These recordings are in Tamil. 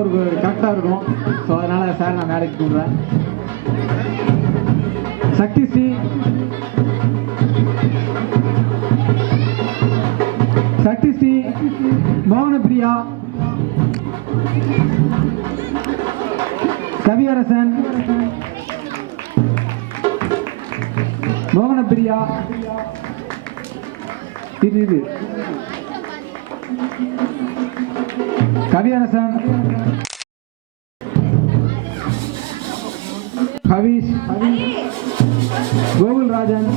ஒரு கரெக்டாக இருக்கும். ஸோ அதனால் சார் நான் மேடைக்கு கூடுறேன். சக்தி ஸ்ரீ, சக்தி ஸ்ரீ, மோகனப்பிரியா, கவியரசன், மோகனப்பிரியா, இது கவியரசன், ஹவீஷ், கோகுல்ராஜன்,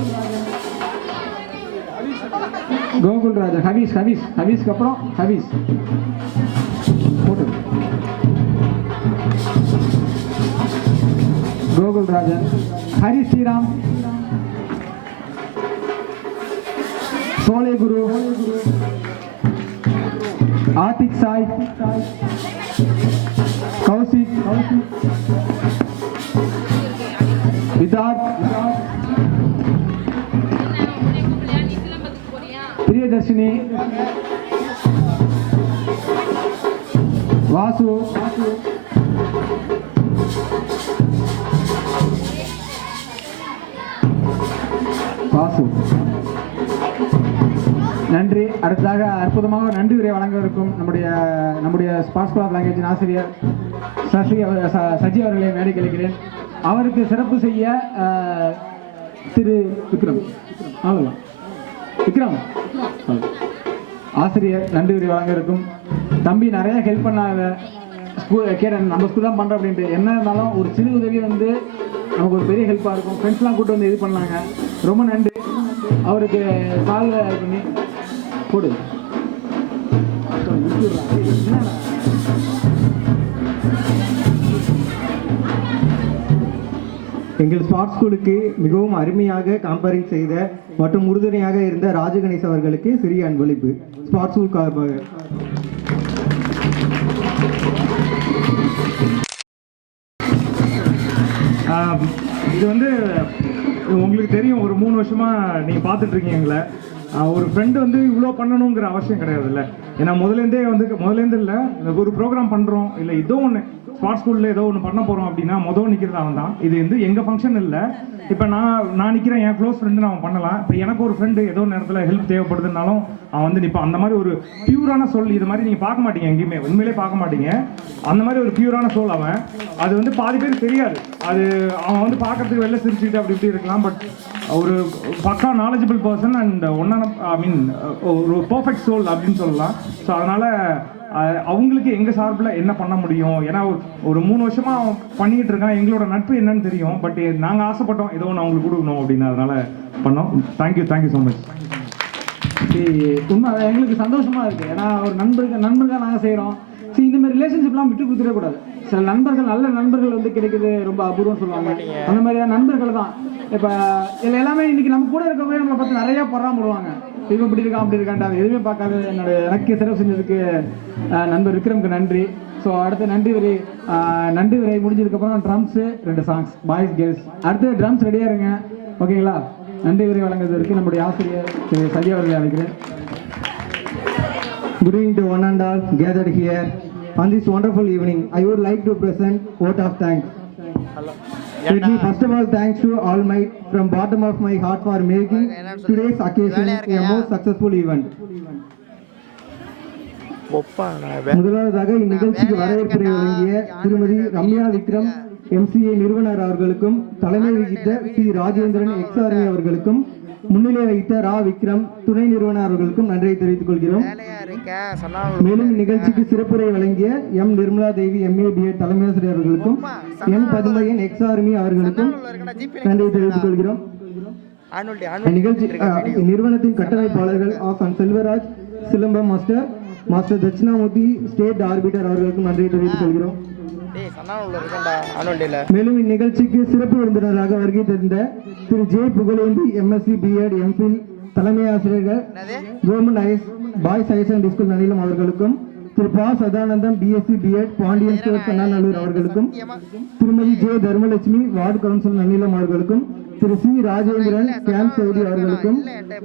ஹவீஷ்க்கு அப்புறம் ஹவீஷ் போட்டு கோகுல்ராஜன், ஹரி ஸ்ரீராம், சோலே குரு, ஆதிக் சாய், கௌசிக், விதார்த், பிரியதர்ஷினி, வாசு, நன்றி. அடுத்ததாக அற்புதமாக நன்றி உரை வழங்க இருக்கும் நம்முடைய ஸ்பாட்ஸ் கிளப் லாங்குவேஜின் ஆசிரியர் சஜி அவர்களை மேடை கழிக்கிறேன். அவருக்கு சிறப்பு செய்ய திரு விக்ரம் ஆசிரியர் நன்றி உரை வழங்க இருக்கும். தம்பி நிறைய ஹெல்ப் பண்ணாத நம்ம ஸ்கூல் தான் பண்ணுறோம் அப்படின்ட்டு என்ன இருந்தாலும் ஒரு சிறு உதவி வந்து நமக்கு ஒரு பெரிய ஹெல்ப்பாக இருக்கும். ஃப்ரெண்ட்ஸ்லாம் கூப்பிட்டு வந்து இது பண்ணாங்க. ரொம்ப நன்றி. அவருக்கு கால் பண்ணி போடு. எங்கள் ஸ்பாட்ஸ் ஸ்கூலுக்கு மிகவும் அருமையாக காம்பேரிங் செய்த மற்றும் உறுதுணையாக இருந்த ராஜகணேஷ் அவர்களுக்கு சிறிய அன்பளிப்பு ஸ்பாட்ஸ் ஸ்கூல் சார்பாக. இது வந்து உங்களுக்கு தெரியும், ஒரு 3 வருஷமாக நீங்கள் பார்த்துட்ருக்கீங்க எங்களை. ஒரு ஃப்ரெண்டு வந்து இவ்வளோ பண்ணணுங்கிற அவசியம் கிடையாதுல்ல. ஏன்னா முதலேருந்து இல்லை, ஒரு ப்ரோக்ராம் பண்ணுறோம் இல்லை ஏதோ ஒன்று ஸ்பாட்ஸ் ஸ்கூலில் ஏதோ ஒன்று பண்ண போகிறோம் அப்படின்னா நிற்கிறது அவன் தான். இது வந்து எங்கள் ஃபங்க்ஷன் இல்லை. இப்போ நான் நிற்கிறேன், என் க்ளோஸ் ஃப்ரெண்டு அவன் பண்ணலாம். இப்போ எனக்கு ஒரு ஃப்ரெண்டு ஏதோ நேரத்தில் ஹெல்ப் தேவைப்படுதுனாலும் அவன் வந்து நிற்பான். அந்த மாதிரி ஒரு பியூரான சோல் இது மாதிரி நீங்கள் பார்க்க மாட்டீங்க எங்கேயுமே, உண்மையிலே பார்க்க மாட்டீங்க. அந்த மாதிரி ஒரு பியூரான சோல் அவன். அது வந்து பாதி பேர் தெரியாது. அது அவன் வந்து பார்க்கறதுக்கு வெளில சிரிச்சுக்கிட்டு அப்படி இப்படி இருக்கலாம். பட் ஒரு பக்கா நாலேஜபிள் பர்சன் அண்ட் ஒரு பர்ஃபெக்ட் சோல் அப்படின்னு சொல்லலாம். ஸோ அதனால் அவங்களுக்கு எங்கள் சார்பில் என்ன பண்ண முடியும், ஏன்னா ஒரு 3 வருஷமாக அவன் பண்ணிக்கிட்டு இருக்கான். எங்களோட நட்பு என்னன்னு தெரியும். பட் நாங்கள் ஆசைப்பட்டோம் ஏதோ ஒன்று அவங்களுக்கு கொடுக்கணும் அப்படின்னு, அதனால பண்ணோம். Thank you so much. உண்மை எங்களுக்கு சந்தோஷமாக இருக்குது. ஏன்னா ஒரு நண்பர்கள் நாங்கள் செய்கிறோம். சரி, இந்த மாதிரி ரிலேஷன்ஷிப்லாம் விட்டு கொடுத்துடக்கூடாது. சில நண்பர்கள், நல்ல நண்பர்கள் வந்து கிடைக்குது ரொம்ப அபூர்வம் சொல்லுவாங்க. அந்த மாதிரியான நண்பர்கள் தான் இப்போ இதில் எல்லாமே இன்றைக்கி நம்ம கூட இருக்கவே நம்மளை பார்த்து நிறையா பொறாமடுவாங்க. இவன் இப்படி இருக்கான் அப்படி இருக்கான்டா, அது எதுவுமே பார்க்காது. எனக்கு சிறப்பு செஞ்சதுக்கு நண்பர் விக்ரமுக்கு நன்றி. ஸோ அடுத்த நன்றி உரை முடிஞ்சதுக்கப்புறம் ட்ரம்ஸு 2 சாங்ஸ், பாய்ஸ் கேர்ள்ஸ். அடுத்து ட்ரம்ஸ் ரெடியாக இருங்க, ஓகேங்களா? நன்றி உரை வழங்குவதற்கு நம்முடைய ஆசிரியர் திரு சஜி அவர்களை அழைக்கிறேன். Good evening to one and all gathered here on this wonderful evening. I would like to present vote of thanks. Let me first of all thanks to All Might from bottom of my heart for making today's occasion a most successful event. முதலாவதாக இந்நிகழ்ச்சிக்கு வரவேற்புரை வழங்கிய திருமதி ரம்யா விக்ரம் MCA நிறுவனர் அவர்களுக்கும், தலைமை வகித்த ஸ்ரீ ராஜேந்திரன் XRA அவர்களுக்கும், முன்னிலை வைத்த ரா விக்ரம் துணை நிறுவனர் அவர்களுக்கும் நன்றியை தெரிவித்துக் கொள்கிறோம். மேலும் இந்நிகழ்ச்சிக்கு சிறப்புரை வழங்கிய M Nirmala Devi MA BA தலைமை ஆசிரியர் அவர்களுக்கும், M பதுமையன் XRME அவர்களுக்கும் நன்றியை தெரிவித்துக் கொள்கிறோம். நிறுவனத்தின் கட்டமைப்பாளர்கள் ஆசான் Selvaraj silambam master Dakshinamurthy state arbiter அவர்களுக்கும் நன்றியை தெரிவித்துக் கொள்கிறோம். மேலும் இந்நிகழ்ச்சிக்கு சிறப்பு விருந்தினராக வருகை தந்த Thiru J Pugazhendhi MSc BEd MPhil தலைமை ஆசிரியர்கள் government boys higher secondary school Nannilam அவர்களுக்கும், Thiru Pa Sadhanandam BSc BEd Pandiyan stores Annanallur அவர்களுக்கும், Thirumathi J Dharmalakshmi ward council Nannilam அவர்களுக்கும், Thiru C Rajendran camp Saudi அவர்களுக்கும்,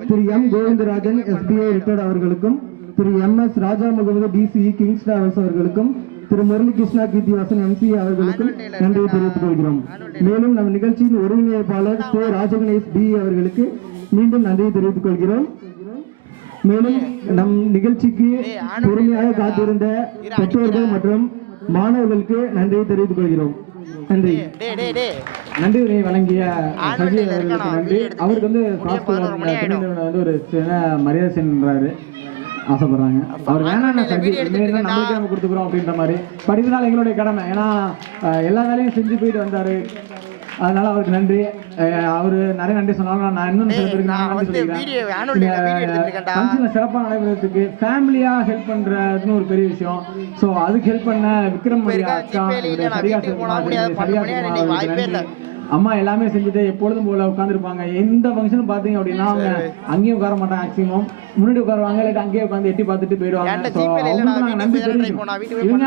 Thiru M Govindarajan SBI retired அவர்களுக்கும், Thiru MS Raja Mohammed DCE kings travels அவர்களுக்கும், திரு முரளிகிருஷ்ணா கீர்த்திவாசன் MCA அவர்களுக்கும் நன்றியை தெரிவித்துக் கொள்கிறோம். மேலும் நம் நிகழ்ச்சியின் ஒருங்கிணைப்பாளர் ராஜகணேஷ் B அவர்களுக்கு மீண்டும் நன்றியை தெரிவித்துக் கொள்கிறோம். மேலும் நம் நிகழ்ச்சிக்கு பொறுமையாக காத்திருந்த பெற்றோர்கள் மற்றும் மாணவர்களுக்கு நன்றியை தெரிவித்துக் கொள்கிறோம். நன்றி. நன்றி உரை வழங்கிய சஜி அவர்களுக்கு நன்றி. அவருக்கு வந்து வந்து ஒரு சின்ன மரியாதை சென்றாரு ஆசைப்படுறாங்க. அவர் வேணாம் சஜி நம்மளுக்கே நம்ம கொடுத்துக்கிறோம் அப்படின்ற மாதிரி. படிப்புனால எங்களுடைய கடமை. ஏன்னா எல்லா வேலையும் செஞ்சு போயிட்டு வந்தாரு. அதனால அவருக்கு நன்றி. அவரு நிறைய நன்றி சொன்னாலும் நான் இன்னும் சில பேருக்கு நன்றி சொல்லிக்கிறேன். ஃபங்க்ஷனில் சிறப்பாக நடைபெறதுக்கு ஃபேமிலியாக ஹெல்ப் பண்ணுறதுன்னு ஒரு பெரிய விஷயம். ஸோ அதுக்கு ஹெல்ப் பண்ண விக்ரம் அக்கா, அம்மா எல்லாமே செஞ்சுட்டு எப்பொழுதும் போல உட்காந்துருப்பாங்க. எந்த ஃபங்க்ஷனும் பார்த்தீங்க அப்படின்னா அவங்க அங்கேயும் உட்கார மாட்டாங்க. மேக்ஸிமம் முன்னாடி உட்காருவாங்க, இல்லாட்டி அங்கேயே உட்காந்து எட்டி பார்த்துட்டு போயிடுவாங்க. அவங்களுக்கு நன்றி தெரிவிக்கும். இவங்க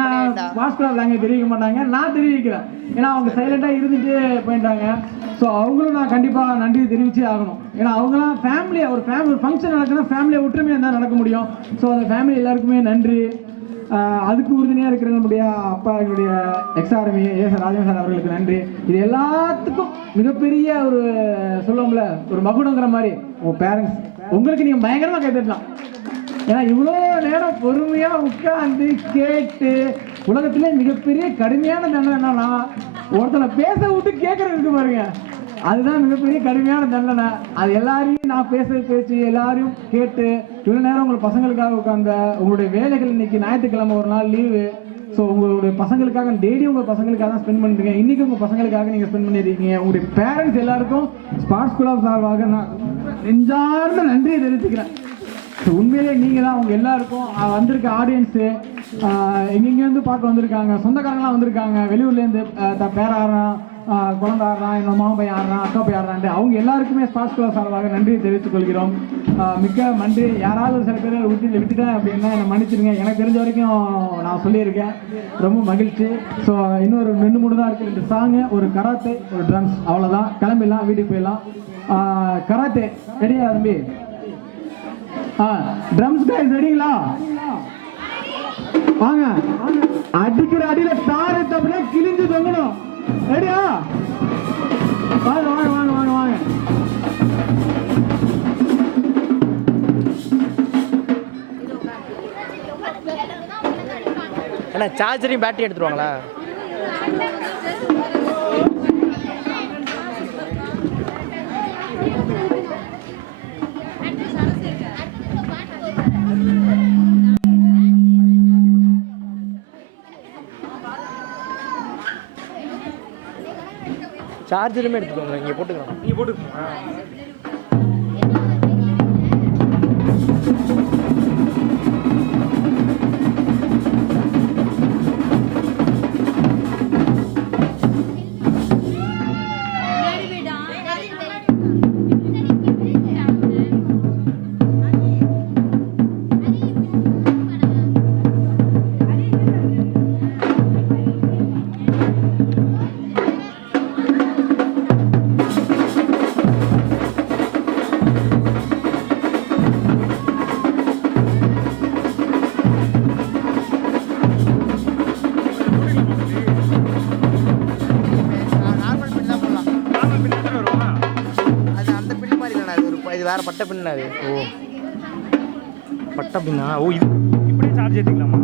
பாஸ்கர் லாங்குவேஜ் தெரிவிக்க மாட்டாங்க, நான் தெரிவிக்கிறேன். ஏன்னா அவங்க சைலண்டாக இருந்துட்டு போயிட்டாங்க. ஸோ அவங்களும் நான் கண்டிப்பாக நன்றி தெரிவிச்சே ஆகணும். ஏன்னா அவங்களாம் ஃபேமிலியாக ஒரு ஃபங்க்ஷன் நடக்குன்னா ஃபேமிலியை ஒற்றுமையாக தான் நடக்க முடியும். ஸோ அந்த ஃபேமிலி எல்லாருக்குமே நன்றி. அதுக்கு உறுதுணையாக இருக்கிற நம்முடைய அப்பா எங்களுடைய எக்ஸ்ஆர்மி சார் ராஜேந்திரன் சார் அவர்களுக்கு நன்றி. இது எல்லாத்துக்கும் மிகப்பெரிய ஒரு சொல்லுவோம்ல ஒரு மகுடங்கிற மாதிரி உங்கள் பேரண்ட்ஸ் உங்களுக்கு நீங்கள் பயங்கரமாக கேட்டுடலாம். ஏன்னா இவ்வளோ நேரம் பொறுமையாக உட்காந்து கேட்டு உலகத்திலே மிகப்பெரிய கடுமையான தண்டனை என்னன்னா ஒருத்தனை பேச விட்டு கேட்கறதுக்கு பாருங்க, அதுதான் மிகப்பெரிய கடுமையான தண்டனை. அது எல்லாரையும் நான் பேச்சு எல்லாரையும் கேட்டு இவ்வளோ நேரம் உங்கள் பசங்களுக்காக உட்காந்த உங்களுடைய வேலைகள் இன்னைக்கு ஞாயிற்றுக்கிழமை ஒரு நாள் லீவு. ஸோ உங்களுடைய பசங்களுக்காக டெய்லி உங்கள் பசங்களுக்காக தான் ஸ்பெண்ட் பண்ணுறீங்க. இன்றைக்கி உங்கள் பசங்களுக்காக நீங்கள் ஸ்பெண்ட் பண்ணியிருக்கீங்க. உங்களுடைய பேரண்ட்ஸ் எல்லாருக்கும் ஸ்பார்ட்ஸ் ஸ்கூல் ஆஃப் சார்பாக நான் நெஞ்சார்ந்த நன்றியை தெரிவிச்சுக்கிறேன். ஸோ உண்மையிலே நீங்கள் தான் அவங்க எல்லாருக்கும் வந்திருக்க ஆடியன்ஸு எங்கெங்கேருந்து பார்க்க வந்திருக்காங்க, சொந்தக்காரங்களாம் வந்திருக்காங்க, வெளியூர்லேருந்து பேராடுறான், குழந்தை ஆடுறான், என்னோட மாமா பையன் ஆடுறான், அக்கா பையன் ஆடுறான்ட்டு அவங்க எல்லாருக்குமே ஸ்பார்ட்ஸ் ஸ்கூல் சார்பாக நன்றியை தெரிவித்துக் கொள்கிறோம். மிக்க நன்றி. யாராவது சில பேர் விட்டுட்டேன் அப்படின்னா என்னை மன்னிச்சிருங்க. எனக்கு தெரிஞ்ச வரைக்கும் நான் சொல்லியிருக்கேன். ரொம்ப மகிழ்ச்சி. ஸோ இன்னொரு 2-3 தான் இருக்குது. 2 சாங்கு, ஒரு கராத்தே, ஒரு ட்ரம்ஸ், அவ்வளோதான். கிளம்பிடலாம், வீட்டுக்கு போயிடலாம். கராத்தே ரெடியா தம்பி? ட்ரம்ஸ் கைஸ் ரெடிங்களா? வாங்க. அடிக்கிற அடியில தாரை தப்புனா கிழிஞ்சு தொங்கணும். ரெடியா? வாங்க வாங்க வாங்க வாங்க வாங்க. அண்ணா சார்ஜரையும் பேட்டரி எடுத்துருவாங்களா? சார்ஜருமே எடுத்துக்கோங்க, இங்கே போட்டுக்கலாம். நீங்கள் போட்டுக்கோங்க. வேற பட்ட பின்னா அது. ஓ பட்ட பின்னா. ஓ இது இப்படியே சார்ஜ் ஏற்றிக்கலாமா?